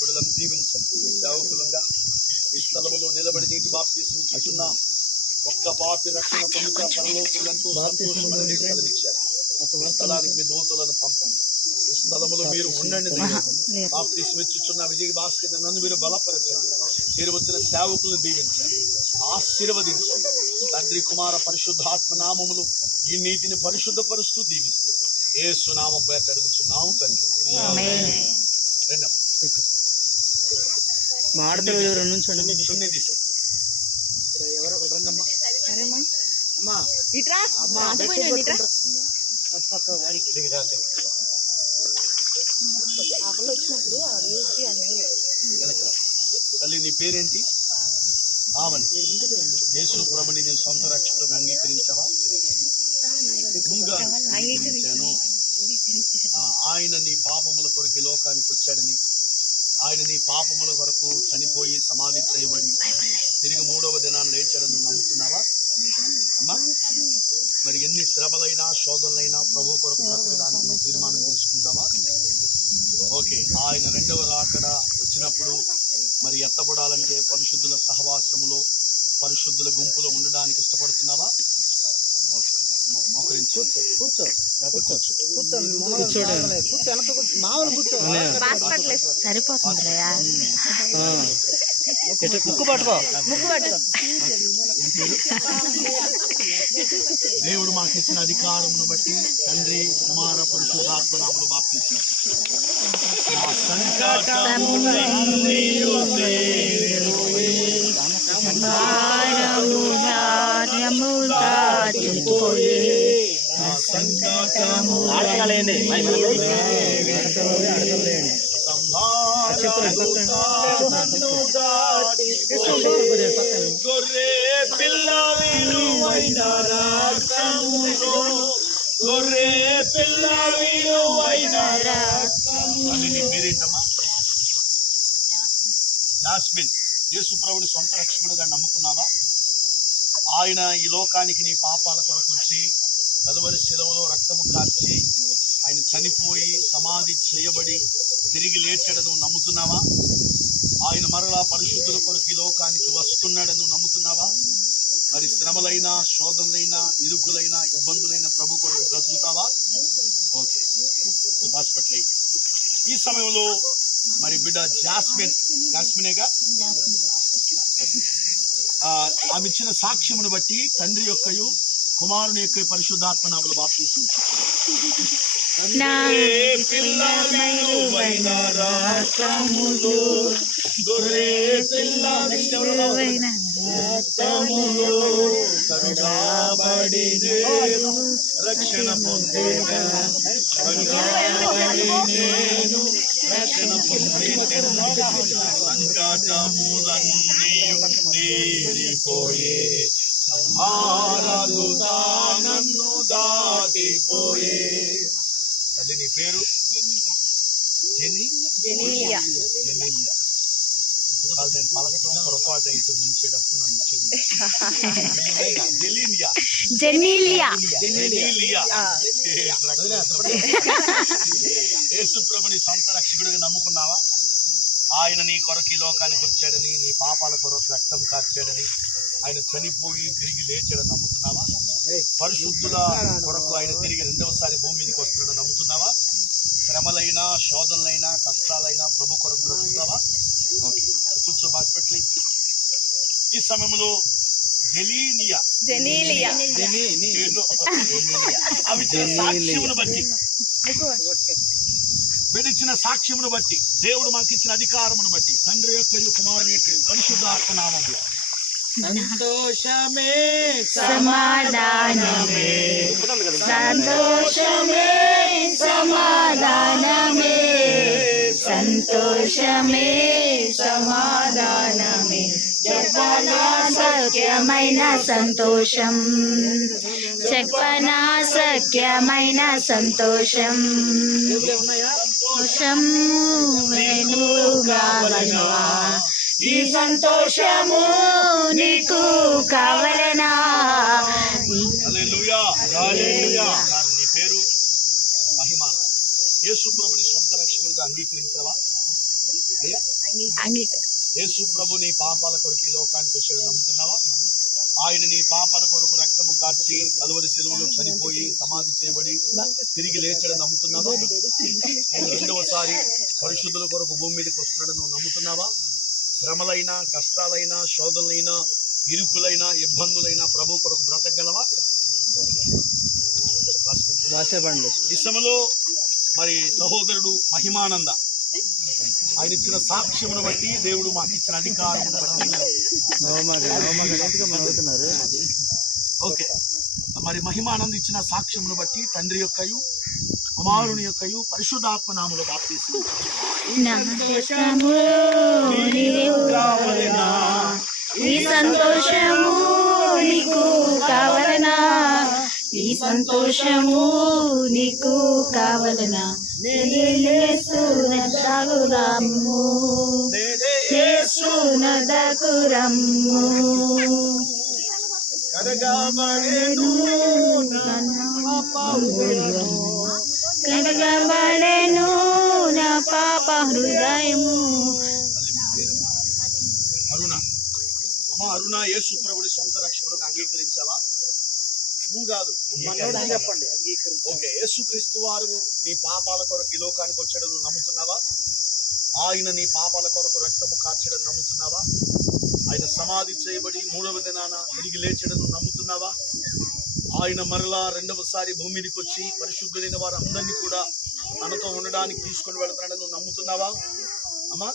బిడ్డలను దీవించండి. ఈ సేవకులంగా ఈ స్థలములో నిలబడి నీటి బాప్తీసం ఇచ్చుచున్నాం. ఒక్క పాపి రక్షణ పొందుట పరలోకంలో ఎంతో సంతోషమని సెలవిచ్చారు. ఈ స్థలానికి మీ దూతలను పంపండి. ఈ స్థలములో మీరు ఉండండి. బాప్తీసం ఇచ్చుచున్న విజయ భాస్కర్ నన్ను మీరు బలపరచండి. మీరు వచ్చిన సేవకులను దీవించండి, ఆశీర్వదించండి. తండ్రి కుమార పరిశుద్ధాత్మ నామములు ఈ నీటిని పరిశుద్ధపరుస్తూ దీవిస్తూ యేసు నామం పేరిట అడుగుచున్నాము తండ్రి. ఎవరో ఒకరు రండమ్మా. అమ్మా తల్లి, నీ పేరేంటి? పావని. యేసు ప్రభుని నేను సొంత రక్షకుడిగా అంగీకరించావా? ముందుగా అంగీకరించాను. ఆయన నీ పాపముల కొరకు లోకానికి వచ్చాడని, ఆయన నీ పాపముల కొరకు చనిపోయి సమాధి చేయబడి తిరిగి 3వ దినాన్ని లేచాడని నమ్ముతున్నావా అమ్మా? మరి ఎన్ని శ్రమలైనా శోధనలైనా ప్రభు కొరకు బ్రతకడానికి నువ్వు తీర్మానం చేసుకుంటావా? ఓకే. ఆయన 2వ రాకడ వచ్చినప్పుడు మరి ఎత్తపడాలంటే పరిశుద్ధుల సహవాసములో పరిశుద్ధుల గుంపులో ఉండడానికి ఇష్టపడుతున్నావా? ఓకే, మోకరించు. కూర్చో. దేవుడు మాకు ఇచ్చిన అధికారమును బట్టి తండ్రి కుమార పరిశుద్ధాత్మ నామములో బాప్తిసం. గొర్రె పిల్ల విలువైన రక్తములో, గొర్రె పిల్ల విలువైన రక్తములో. నీ పేరేంటమ్మా? జాస్మిన్. యేసు ప్రభుని సొంత రక్షకుడుగా నమ్ముకున్నావా? ఆయన ఈ లోకానికి నీ పాపాల కొరకు వచ్చి కలువరి శిలువలో రక్తము కార్చి ఆయన చనిపోయి సమాధి చేయబడి తిరిగి లేచాడను నమ్ముతున్నావా? ఆయన మరలా పరిశుద్ధుల కొరకు ఈ లోకానికి వస్తున్నాడను నమ్ముతున్నావా? మరి శ్రమలైనా శోధనలైనా ఇరుకులైనా ఇబ్బందులైన ప్రభు కొరకు బ్రతుకుతావా? Okay, hospital. ఈ సమయంలో మరి బిడ్డ జాస్మినేగా ఆమె ఇచ్చిన సాక్ష్యమును బట్టి తండ్రి యొక్కయు కుమారుని యొక్క పరిశుద్ధాత్మ నామములో బాప్తిసం. రక్షణ పొందే సంకటములన్నీ తీరిపోయే, సంహారదుతా నన్ను దాటిపోయే. తల్లి, నీ పేరు? జెనీలియా. నేను పలకటం పొరపాటు అయితే ముంచేటప్పుడు నన్ను యేసు ప్రభుని సొంత రక్షకుడిగా నమ్ముకున్నావా? ఆయన నీ కొరకు ఈ లోకానికి వచ్చాడని, నీ పాపాల కొరకు రక్తం కార్చాడని, ఆయన చనిపోయి తిరిగి లేచాడని నమ్ముతున్నావా? పరిశుద్ధుల కొరకు ఆయన తిరిగి 2వసారి భూమి మీదకి వస్తున్నాడని నమ్ముతున్నావా? శ్రమలైనా శోధనలైనా కష్టాలైనా ప్రభు కొరకు బ్రతుకుతావా? ఓకే, కూర్చో. హాస్పిటల్. ఈ సమయంలో బిడిచిన సాక్ష్యమును బట్టి దేవుడు మాకు ఇచ్చిన అధికారమును బట్టి తండ్రి యొక్క కుమారుని యొక్క పరిశుద్ధాత్మ నామములో సంతోషమే సమాధానమే, సంతోషమే సమాధానమే, సంతోషమే సమాధానమే, చెప్పనా సఖ్యమైన సంతోషం, చెప్పనా సఖ్యమైన సంతోషం, సంతోషం వెనుగావనువా, ఈ సంతోషము నీకు కావలనా. హల్లెలూయా, హల్లెలూయా. నీ పేరు మహిమ. యేసు ప్రభుని సొంత రక్షకుడిగా అంగీకరించావా? యేసు ప్రభు నీ పాపాల కొరకు ఈ లోకానికి వచ్చాడు నమ్ముతున్నావా? ఆయన నీ పాపాల కొరకు రక్తము కార్చి కలువరి శిలువలో చనిపోయి సమాధి చేయబడి తిరిగి లేచాడని నమ్ముతున్నావా? ఆయన రెండవసారి పరిశుద్ధుల కొరకు భూమి మీదకి వస్తున్నాడని నువ్వు నమ్ముతున్నావా? శ్రమలైనా, కష్టాలైనా, శోధనలైనా, ఇరుకులైనా, ఇబ్బందులైనా ప్రభు కొరకు బ్రతకగలవా? ఈ సమయంలో మరి సహోదరుడు మహిమానంద ఆయన ఇచ్చిన సాక్ష్యమును బట్టి, దేవుడు మాకు ఇచ్చిన అధికారమును బట్టి ఓకే మరి మహిమానంద ఇచ్చిన సాక్ష్యమును బట్టి తండ్రి యొక్కయు కుమారుని యొక్కయు పరిశుద్ధాత్మ నామములో బాప్తిస్మము ఈ సంతోషము నీకు కావలనా, ఈ సంతోషము నీకు కావలనా, యేసునద్దకు రమ్ము, యేసునద్దకు రమ్ము. కడగబడెను నా పాప హృదయము. అరుణ యేసు ప్రభుని సొంత రక్షకుడుగా అంగీకరించావా? నువ్వు కాదు, చెప్పండి. ఓకే, యేసుక్రీస్తు వారు నీ పాపాల కొరకు ఈ లోకానికి వచ్చాడు నువ్వు నమ్ముతున్నావా? ఆయన నీ పాపాల కొరకు రక్తము కార్చడం నమ్ముతున్నావా? ఆయన సమాధి చేయబడి 3వ దినాన తిరిగి లేచడం నువ్వు నమ్ముతున్నావా? ఆయన మరలా రెండవసారి భూమి మీదకి వచ్చి పరిశుద్ధులైన వారు అందరినీ కూడా తనతో ఉండడానికి తీసుకొని వెళ్తాడని నువ్వు నమ్ముతున్నావా? అమ్మా,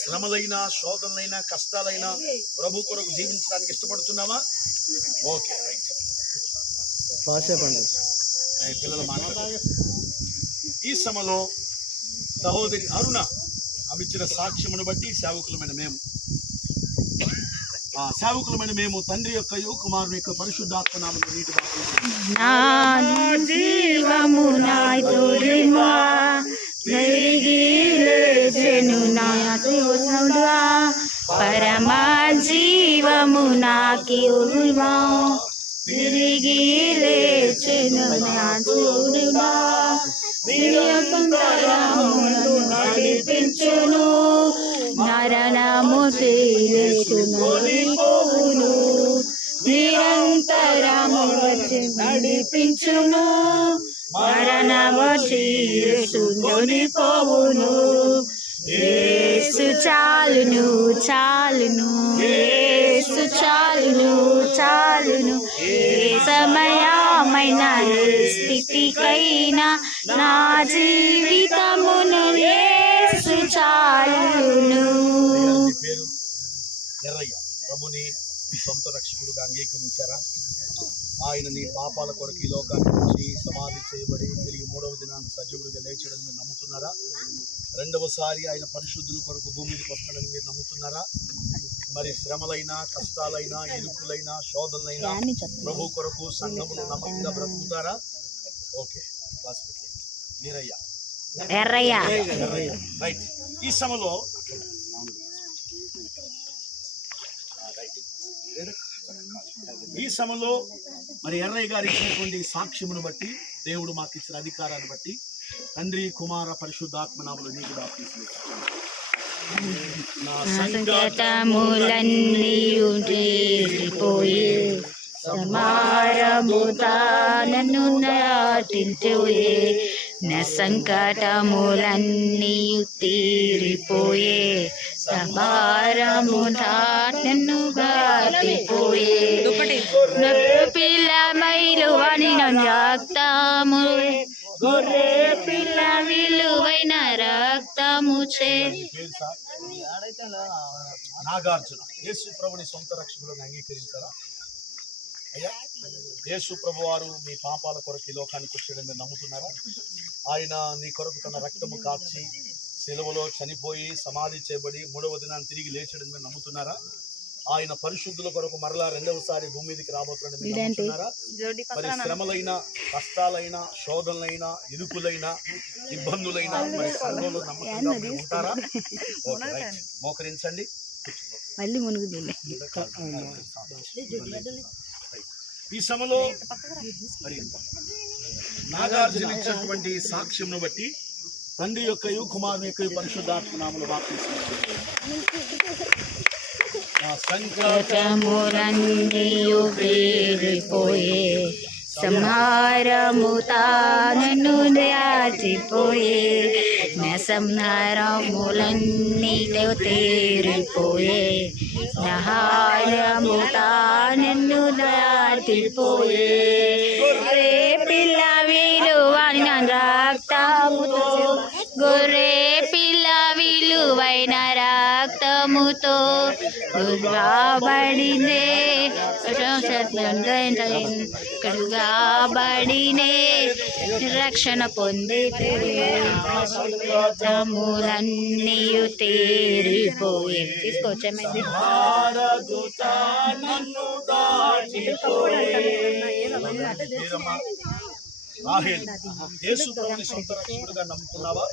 శ్రమలైనా, శోధనలైనా, కష్టాలైనా ప్రభు కొరకు జీవించడానికి ఇష్టపడుతున్నావా? ఓకే, పిల్లలు మాట్లాడారు. ఈ సమయంలో సహోదరి అరుణ ఆమె ఇచ్చిన సాక్ష్యమును బట్టి సేవకులమైన మేము తండ్రి యొక్క కుమారుని యొక్క పరిశుద్ధాత్మ నామములో నీటి పరమా జీవము నాకివ్వా, తిరిగి లేచెను నా చూడువా, నడిపించును, మరణము తీర్చును, నిరంతరము వచ్చి నడిపించును, మరణము తీర్చును, యేసు చాలును, చాలును, యేసు చాలును, చాలును, ఏ సమయమైన స్థితికైనా నా జీవితమును యేసు చాలును. పేరు ఎర్రయ్య. ప్రభుని మీ సొంత రక్షకుడుగా అంగీకరించారా? ఆయన నీ పాపాల కొరకు ఈ లోకానికి వచ్చి సమాధి చేయబడి తిరిగి 3వ దినాన సజీవుడిగా లేచడని మీరు నమ్ముతున్నారా? రెండవసారి ఆయన పరిశుద్ధుల కొరకు భూమి మీదకి వస్తాడని మీరు నమ్ముతున్నారా? మరి శ్రమలైనా, కష్టాలైనా, ఇరుకులైనా, శోధనలైనా ప్రభు కొరకు సంఘములు నమ్మకంగా బ్రతుకుతారా? Okay, మీరయ్యా right. ఈ సమయంలో మరి ఎర్రయ్య గారు ఇచ్చినటువంటి సాక్ష్యమును బట్టి, దేవుడు మాకు ఇచ్చిన అధికారాన్ని బట్టి తండ్రి, కుమార, పరిశుద్ధాత్మ నామములో నీకు బాప్తిస్మము. నా సంకటములన్నీయు తీరిపోయే, సమారముతా నన్ను నాటించుయే, నా సంకటములన్నీయు తీరిపోయే, సమారముతా నన్ను గాటిపోయే, పిల్లమైలువైన రక్తము, గొర్రె పిల్ల విలువైన రక్తము చే. నాగార్జున యేసు ప్రభుని సొంత రక్షకుడుగా అంగీకరించారా? అయ్యా, యేసు ప్రభు వారు మీ పాపాల కొరకు ఈ లోకానికి వచ్చాడని మీరు నమ్ముతున్నారా? ఆయన నీ కొరకు తన రక్తము కార్చి శిలువలో చనిపోయి సమాధి చేయబడి 3వ దినాన్ని తిరిగి లేచాడని మీరు నమ్ముతున్నారా? ఆయన పరిశుద్ధుల కొరకు మరలా రెండవసారి భూమి మీదకి రాబోతున్నాడని మీరు నమ్ముతున్నారా? మరి శ్రమలైన, కష్టాలైన, శోధనలైన, ఇరుకులైన, ఇబ్బందులైన మరి సంఘంలో నమ్మకంగా మీరు ఉంటారా? మోకరించండి. ఈ సమయంలో మరి నాగార్జున ఇచ్చినటువంటి సాక్ష్యంను బట్టి తండ్రి యొక్కయు కుమారుని యొక్కయు పరిశుద్ధాత్మ నామములో బాప్తిసం సంకటములన్నీయు తీరిపోయే సంహారము తాను దాచిపోయే నా సంహారములన్నీ తీరిపోయే నహారము తాను దాచిపోయే గొర్రె పిల్ల విలువైన రక్తముతో గొర్రె పిల్ల విలువైన రక్తముతో కడుగబడినే కడుగబడినే రక్షణ పొందితే సంకటములన్నీయు తీరిపోయే తీసుకొచ్చామండి. యేసు ప్రభువుని సొంత రక్షకుడిగా నమ్ముకున్నావా?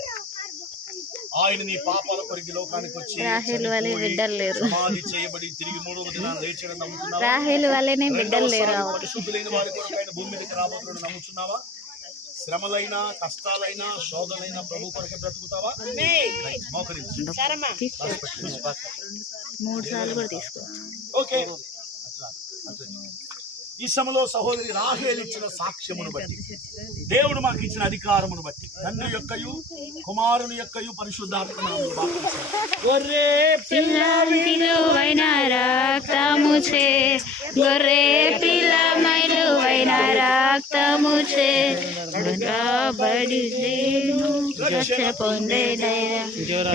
ఆయన నీ పాపాల కొరికి లోకానికి వచ్చి సమాధి చేయబడి తిరిగి మూడవ దినాన్ని లేచడం నమ్ముతున్నావా? పరిశుద్ధులైన వారి కొరకు ఆయన భూమి మీదకి రాబోతున్నాడు నమ్ముతున్నావా? శ్రమలైనా కష్టాలైనా శోధనైనా ప్రభు కొరకే బ్రతుకుతావా? ఓకే. ఈ సమయంలో సహోదరి రాహేలు ఇచ్చిన సాక్ష్యమును బట్టి దేవుడు మాకు ఇచ్చిన అధికారమును బట్టి తండ్రి యొక్కయు కుమారుని యొక్కయు పరిశుద్ధాత్మ నామములో బాప్తిసం గొర్రె పిల్ల విలువైన రక్తముచే గొర్రె పిల్ల విలువైన రక్తముచే కడుగబడి నేను రక్షణ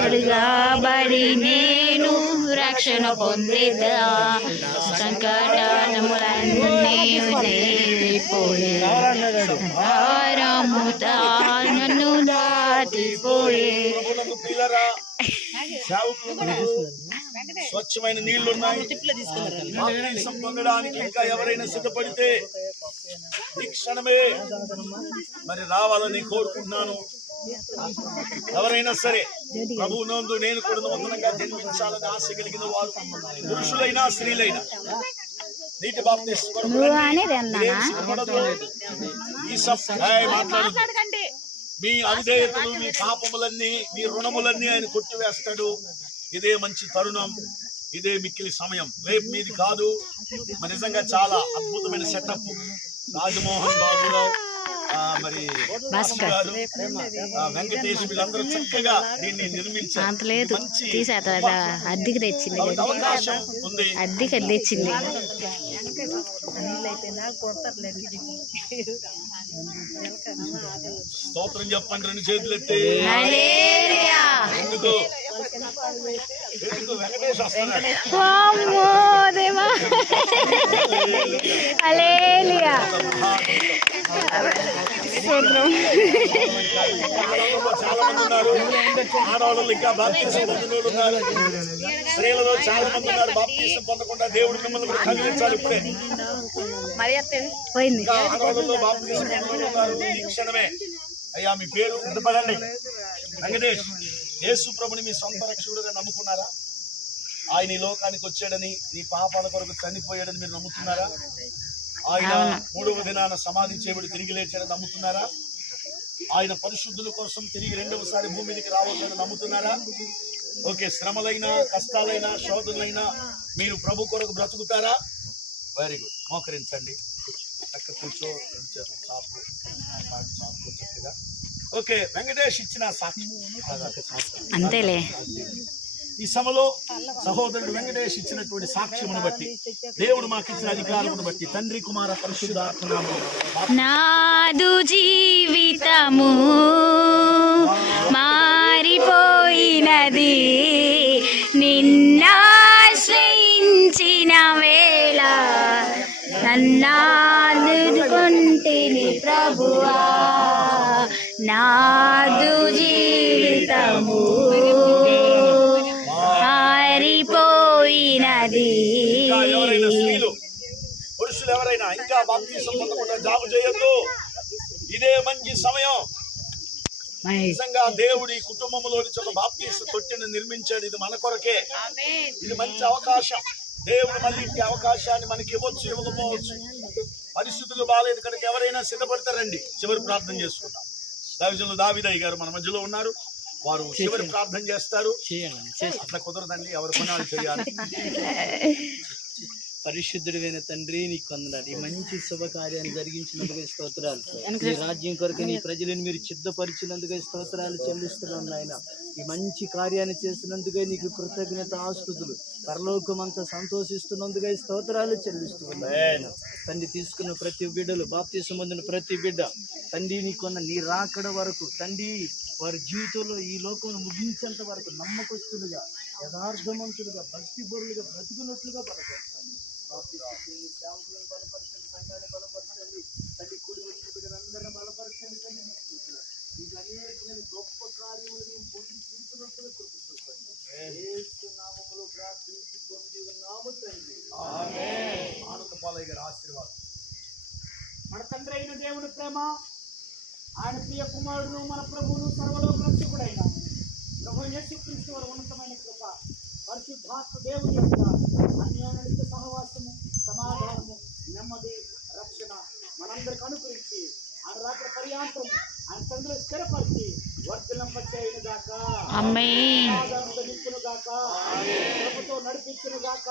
కడుగబడి నేను రక్షణ పొందేదా సంకటములన్నీ తీరిపోయే సంహారము తాను దాటిపోయే. స్వచ్ఛమైన నీళ్లున్నాయి. బాప్తిసం పొందడానికి ఇంకా ఎవరైనా సిద్ధపడితే ఈ క్షణమే మరి రావాలని కోరుకుంటున్నాను. ఎవరైనా సరే ప్రభువు నందు నేను కూడా నూతనంగా జన్మించాలని ఆశ కలిగిన వారు పురుషులైనా స్త్రీలైనా నీటి బాప్తిసం మాట్లాడండి. మీ అవిధేయతలు మీ పాపములన్నీ మీ రుణములన్నీ ఆయన కొట్టివేస్తాడు. ఇదే మంచి తరుణం, ఇదే మిక్కిలి సమయం. రేపు మీది కాదు. నిజంగా చాలా అద్భుతమైన సెటప్. రాజమోహన్ బాబురావు మరి వెంకటేష్ వీళ్ళందరూ చక్కగా దీన్ని నిర్మించారు. అద్దెకి తెచ్చింది అవకాశం ఉంది. అద్దెకి తెచ్చింది. స్తోత్రం చెప్పండి. రెండు చేతులు ఎత్తి ఎందుకు వెంకటేష్ వస్తున్నాడు. చాలా మంది ఉన్నారు. ఆడవాళ్ళు ఇంకా బాప్తిసం పొందినోళ్ళు ఉన్నారు. స్త్రీలలో చాలా మంది ఉన్నారు. బాప్తిసం పొందకుండా దేవుడు మిమ్మల్ని కదిలించాలి. ఇప్పుడే ఆడవాళ్ళలో బాప్తిసం పొందినోళ్ళు ఉన్నారు. ఈ క్షణమే అయ్యా మీ పేరు సిద్ధపడండి. వెంకటేష్, యేసు ప్రభుని మీ సొంత రక్షకుడుగా నమ్ముకున్నారా? ఆయన ఈ లోకానికి వచ్చాడని నీ పాపాల కొరకు చనిపోయాడని మీరు నమ్ముతున్నారా? ఆయన మూడవ దినాన సమాధి చేయబడి తిరిగి లేచాడని నమ్ముతున్నారా? ఆయన పరిశుద్ధుల కోసం తిరిగి రెండవసారి భూమి మీదకి రావద్దని నమ్ముతున్నారా? ఓకే. శ్రమలైనా కష్టాలైనా శోధనలైనా మీరు ప్రభు కొరకు బ్రతుకుతారా? Very good. మోకరించండి. చక్క కూర్చో. చక్కగా. ఓకే. వెంకటేష్ ఇచ్చిన సాక్షి అంతేలే. ఈ సభలో సహోదరుడు వెంకటేష్ ఇచ్చినటువంటి సాక్ష్యమును బట్టి దేవుడు మాకు ఇచ్చిన అధికారమును బట్టి తండ్రి కుమార పరిశుద్ధాత్మ నామములో నాదు జీవితము మారిపోయినది నిన్నాశ్రయించిన వేళ నన్నాదుకుంటిని ప్రభువా. నాదు జీవితము మారిపోయినది. ఎవరైనా స్త్రీలు పురుషులు ఎవరైనా ఇంకా బాప్తిసం పొందకుండా జాబు చేయొద్దు. ఇదే మంచి సమయం. నిజంగా దేవుడి కుటుంబంలో నుంచి ఒక బాప్తిసం తొట్టిని నిర్మించాడు. ఇది మన కొరకే. ఇది మంచి అవకాశం. దేవుడు మళ్ళీ ఇంటి అవకాశాన్ని మనకి ఇవ్వచ్చు, ఇవ్వకపోవచ్చు. పరిస్థితులు బాగాలేదు కనుక ఎవరైనా సిద్ధపడతారండి. చివరి ప్రార్థన చేసుకుంటాం. దైవజనులు దావీదయ్య గారు మన మధ్యలో ఉన్నారు. వారు చివరి ప్రార్థన చేస్తారు. అట్లా కుదరదండి, ఎవరు కొనాలు చేయాలి. పరిశుద్ధుడైన తండ్రి నీకు వందనాలు. ఈ మంచి శుభకార్యాన్ని జరిగించినందుకు స్తోత్రాలు. ఈ రాజ్యం కొరకు నీ ప్రజలను మీరు సిద్ధపరిచినందుకు స్తోత్రాలు చెల్లిస్తున్నాం నాయన. ఈ మంచి కార్యాన్ని చేస్తున్నందుకే నీకు కృతజ్ఞత ఆస్తుతులు. పరలోకమంతా సంతోషిస్తున్నందుకే స్తోత్రాలు చెల్లిస్తున్నాం తండ్రి. తీసుకున్న ప్రతి బిడ్డలు, బాప్తిసం పొందిన ప్రతి బిడ్డ తండ్రి నీకున్న నీ రాకడ వరకు తండ్రి వారి జీవితంలో ఈ లోకం ముగించేంత వరకు నమ్మకస్తులుగా, యథార్థవంతులుగా, భక్తిపరులుగా బ్రతుకున్నట్లుగా పడతారు. సేవకులను బలపరచండి, సంఘాన్ని బలపరచండి తండ్రి. కూడి వచ్చిన బిడ్డలందరినీ బలపరచండి తండ్రి. మీకు అనేకమైన గొప్ప కార్యములు మేము పొంది చూస్తున్నట్టుగా కృపిస్తుంది. యేసు నామములో ప్రార్థించి పొంది ఉన్నాము తండ్రి. ఆనంద పాలయ్య గారి ఆశీర్వాదం. మన తండ్రి అయిన దేవుని ప్రేమ, ఆయన ప్రియ కుమారుడు మన ప్రభువును సర్వలోక రక్షకుడైన ప్రభు యేసుక్రీస్తు వారి ఉన్నతమైన కృప, పరిశుద్ధాత్మ దేవుని యొక్క అన్యోన్య సహవాసము, సమాధానము, నెమ్మది, రక్షణ మనందరికి అనుగ్రహించి ఆయన రాత్రి పర్యాంతరం ఆయన తండ్రి స్థిరపరిచి వర్ధలింపచేయును గాక. ఆమేన్. నింపును గాక, ప్రభుతో నడిపించును గాక.